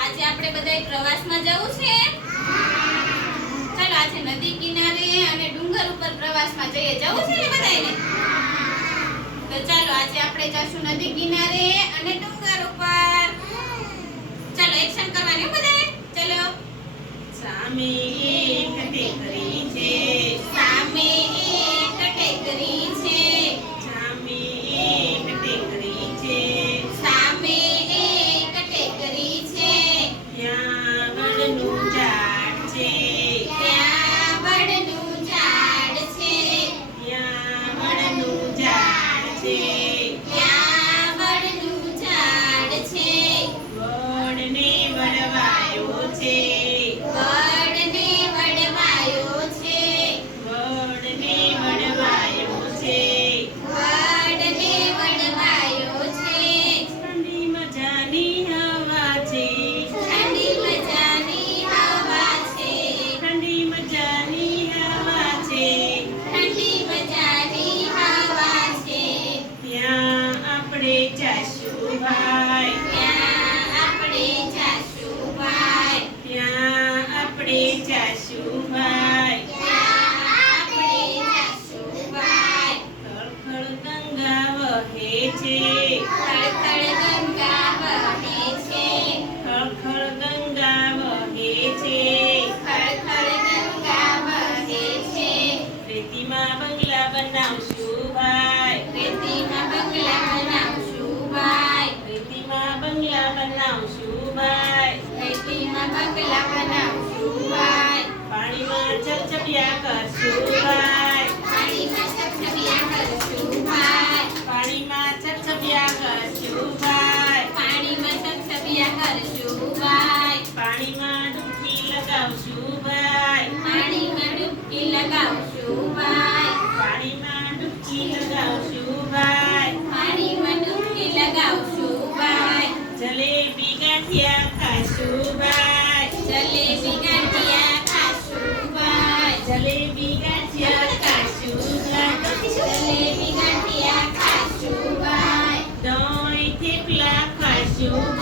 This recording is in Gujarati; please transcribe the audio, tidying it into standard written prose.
આજે આપણે બધાય પ્રવાસમાં જવું છે. ચાલો આજે નદી કિનારે અને ડુંગર ઉપર પ્રવાસમાં જઈએ. જવું છે ને બધાયને? તો ચાલો આજે આપણે જશું નદી કિનારે અને ડુંગર ઉપર. ચાલો એક્શન કરવાની બધાય. ચાલો. સામે એક ટેકરી છે, સામે એક ટેકરી છે, સામે એક ટેકરી છે, સામે એક ટેકરી છે, ત્યાં વડનું ઝાડ છે, ત્યાં વડનું ઝાડ છે, ત્યાં વડનું ઝાડ છે, ત્યાં વડનું ઝાડ છે, વડને વડવાયો છે, વડને વડવાયો છે, વડને વડવાયો છે, વડને વડવાયો છે, ઠંડી મજાની હવા છે, ઠંડી મજાની હવા છે, ઠંડી મજાની હવા છે, ઠંડી મજાની હવા છે, ત્યાં આપણે જાશું ભાઈ, ત્યાં આપણે જાશું ભાઈ, ત્યાં આપણે જાશું ભાઈ, ત્યાં આપણે જાશું ભાઈ, ખળખળ ગંગા વહે છે, ખળખળ ગંગા વહે છે, ખળખળ ગંગા વહે છે, ખળખળ ગંગા વહે છે, રેતીમાં બંગલા બનાવશું ભાઈ, રેતીમાં બંગલા બનાવશું ભાઈ, રેતીમાં બંગલા બનાવશું ભાઈ, રેતીમાં બંગલા બનાવશું ભાઈ, પાણીમાં ચપચપિયા કરશું ભાઈ, પાણીમાં ચપચપિયા કરશું ભાઈ, પાણીમાં ચપચપિયા કરશું ભાઈ, પાણીમાં ચપચપિયા કરશું ભાઈ, પાણીમાં ડૂબકી લગાવશું ભાઈ, પાણીમાં ડૂબકી લગાવશું ભાઈ, પાણીમાં ડૂબકી લગાવશું ભાઈ, પાણીમાં ડૂબકી લગાવશું ભાઈ, જલેબી ગાંઠિયા ખાશું ભાઈ, જલેબી ગાંઠિયા ખાશું ભાઈ, જલેબી ગાંઠિયા ખાશું ભાઈ, જલેબી ગાંઠિયા ખાશું ભાઈ, દહીં થેપલા ખાશું